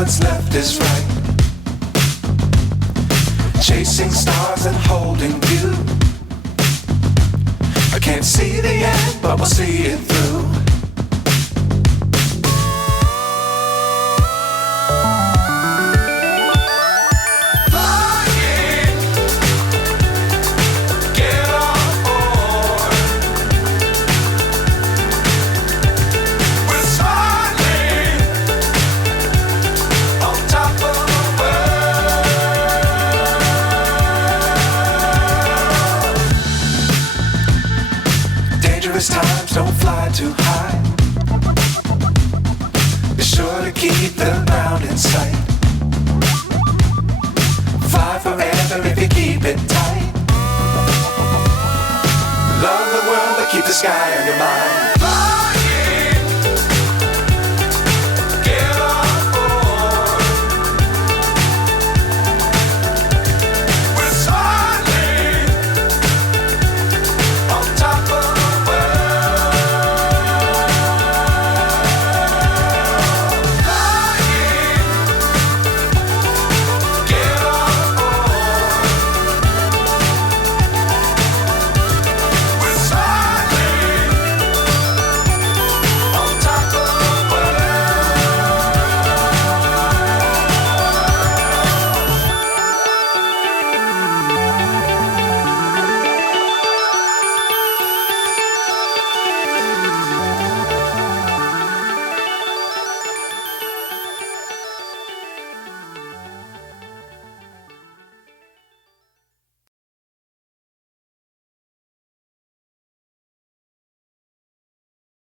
what's left is right. Chasing stars and holding you. I can't see the end, but we'll see it through. Times don't fly too high. Be sure to keep the ground in sight. Fly forever if you keep it tight. Love the world, but keep the sky on your mind.